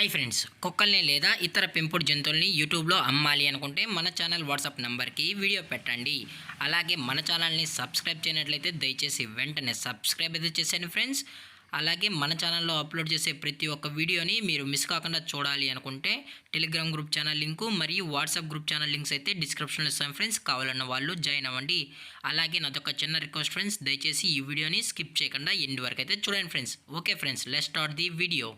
Hi friends, కుక్కల్ని లేదా ఇతర పెంపుడు జంతువుల్ని యూట్యూబ్లో అమ్మాలి అనుకుంటే మన ఛానల్ వాట్సాప్ నెంబర్కి వీడియో పెట్టండి. అలాగే మన ఛానల్ని సబ్స్క్రైబ్ చేయనట్లయితే దయచేసి వెంటనే సబ్స్క్రైబ్ అయితే చేసేయండి ఫ్రెండ్స్. అలాగే మన ఛానల్లో అప్లోడ్ చేసే ప్రతి ఒక్క వీడియోని మీరు మిస్ కాకుండా చూడాలి అనుకుంటే టెలిగ్రామ్ గ్రూప్ ఛానల్ లింకు మరియు వాట్సాప్ గ్రూప్ ఛానల్ లింక్స్ అయితే డిస్క్రిప్షన్లో ఇస్తాను ఫ్రెండ్స్. కావాలన్న వాళ్ళు జాయిన్ అవ్వండి. అలాగే నాదొక చిన్న రిక్వెస్ట్ ఫ్రెండ్స్, దయచేసి ఈ వీడియోని స్కిప్ చేయకుండా ఎండ్ వరకు అయితే చూడండి friends. Okay friends, let's start the video.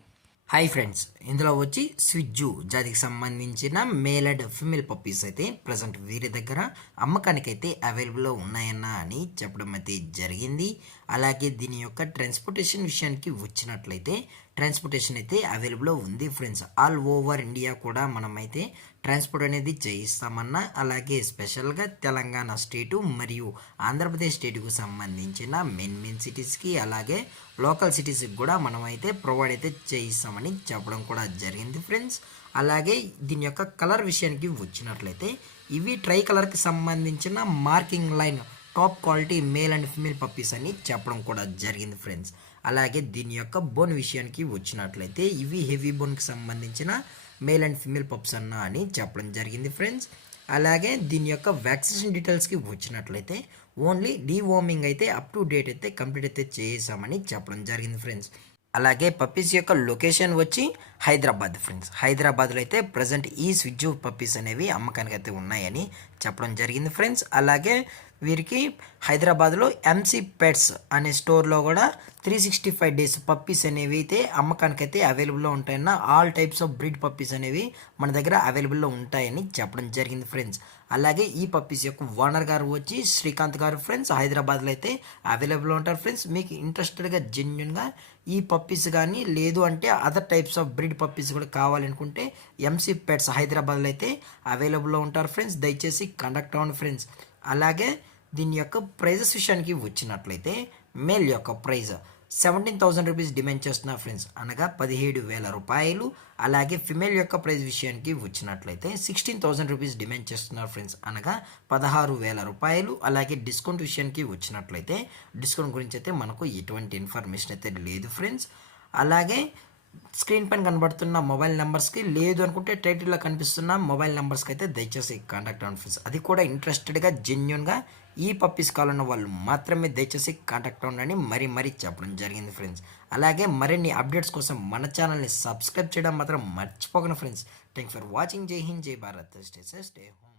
Hi friends, ఇందులో వచ్చి స్విజ్జు జాతికి సంబంధించిన మేల్ అండ్ ఫిమేల్ పప్పీస్ అయితే ప్రజెంట్ వీరి దగ్గర అమ్మకానికి అయితే అవైలబుల్లో ఉన్నాయన్న అని చెప్పడం అయితే జరిగింది. అలాగే దీని యొక్క ట్రాన్స్పోర్టేషన్ విషయానికి వచ్చినట్లయితే ట్రాన్స్పోర్టేషన్ అయితే అవైలబుల్లో ఉంది ఫ్రెండ్స్. ఆల్ ఓవర్ ఇండియా కూడా మనమైతే ట్రాన్స్పోర్ట్ అనేది చేయిస్తామన్నా, అలాగే స్పెషల్గా తెలంగాణ స్టేటు మరియు ఆంధ్రప్రదేశ్ స్టేటుకు సంబంధించిన మెయిన్ సిటీస్కి అలాగే లోకల్ సిటీస్కి కూడా మనమైతే ప్రొవైడ్ అయితే చేయిస్తామని చెప్పడం కూడా జరిగింది ఫ్రెండ్స్. అలాగే దీని యొక్క కలర్ విషయానికి వచ్చినట్లయితే ఇవి ట్రై కలర్కి సంబంధించిన marking line top quality male and female puppies అని చెప్పడం కూడా జరిగింది ఫ్రెండ్స్. అలాగే దీని యొక్క బోన్ విషయానికి వచ్చినట్లయితే ఇవి హెవీ బోన్కి సంబంధించిన మేల్ అండ్ ఫిమేల్ పప్స్ అన్న అని చెప్పడం జరిగింది ఫ్రెండ్స్. అలాగే దీని యొక్క వ్యాక్సినేషన్ డీటెయిల్స్కి వచ్చినట్లయితే ఓన్లీ డీవార్మింగ్ అయితే అప్ టు డేట్ అయితే కంప్లీట్ అయితే చేసామని చెప్పడం జరిగింది ఫ్రెండ్స్. అలాగే పప్పీస్ యొక్క లొకేషన్ వచ్చి హైదరాబాద్ ఫ్రెండ్స్. హైదరాబాద్లో అయితే ప్రజెంట్ ఈ స్విజ్జు పప్పీస్ అనేవి అమ్మకానికి అయితే ఉన్నాయని చెప్పడం జరిగింది ఫ్రెండ్స్. అలాగే వీరికి హైదరాబాద్లో ఎంసీ పెట్స్ అనే స్టోర్లో కూడా 365 డేస్ పప్పీస్ అనేవి అయితే అమ్మకానికి అయితే అవైలబుల్లో ఉంటాయన్న. All types of breed puppies అనేవి మన దగ్గర అవైలబుల్లో ఉంటాయని చెప్పడం జరిగింది ఫ్రెండ్స్. అలాగే ఈ పప్పీస్ యొక్క ఓనర్ గారు వచ్చి శ్రీకాంత్ గారు ఫ్రెండ్స్. హైదరాబాద్లో అయితే అవైలబుల్లో ఉంటారు ఫ్రెండ్స్. మీకు ఇంట్రెస్టెడ్గా జెన్యున్గా ఈ పప్పీస్ కానీ లేదు అంటే other types of breed puppies కూడా కావాలనుకుంటే ఎంసీ పెట్స్ హైదరాబాద్లో అయితే అవైలబుల్లో ఉంటారు ఫ్రెండ్స్. దయచేసి కాంటాక్ట్ అవ్వండి ఫ్రెండ్స్. అలాగే దీని యొక్క ప్రైజెస్ విషయానికి వచ్చినట్లయితే మేల్ యొక్క ప్రైజ్ 17,000 రూపీస్ డిమాండ్ చేస్తున్నారు ఫ్రెండ్స్, అనగా 17,000 రూపాయలు. అలాగే ఫిమేల్ యొక్క ప్రైజ్ విషయానికి వచ్చినట్లయితే 16,000 రూపీస్ డిమాండ్ చేస్తున్నారు ఫ్రెండ్స్, అనగా 16,000 రూపాయలు. అలాగే డిస్కౌంట్ విషయానికి వచ్చినట్లయితే డిస్కౌంట్ గురించి అయితే మనకు ఎటువంటి ఇన్ఫర్మేషన్ అయితే లేదు ఫ్రెండ్స్. అలాగే స్క్రీన్ పైన కనబడుతున్న మొబైల్ నెంబర్స్కి లేదు అనుకుంటే టైటిల్లో కనిపిస్తున్న మొబైల్ నెంబర్స్కి అయితే దయచేసి కాంటాక్ట్ అవ్వండి ఫ్రెండ్స్. అది కూడా ఇంట్రెస్టెడ్గా జెన్యున్గా ఈ పప్పీస్ కావాలన్న వాళ్ళు మాత్రమే దయచేసి కాంటాక్ట్ అవ్వండి మరీ చెప్పడం జరిగింది ఫ్రెండ్స్. అలాగే మరిన్ని అప్డేట్స్ కోసం మన ఛానల్ని సబ్స్క్రైబ్ చేయడం మాత్రం మర్చిపోకండి ఫ్రెండ్స్. Thanks for watching. జై హింద్, జై Bharat. Stay safe, stay home.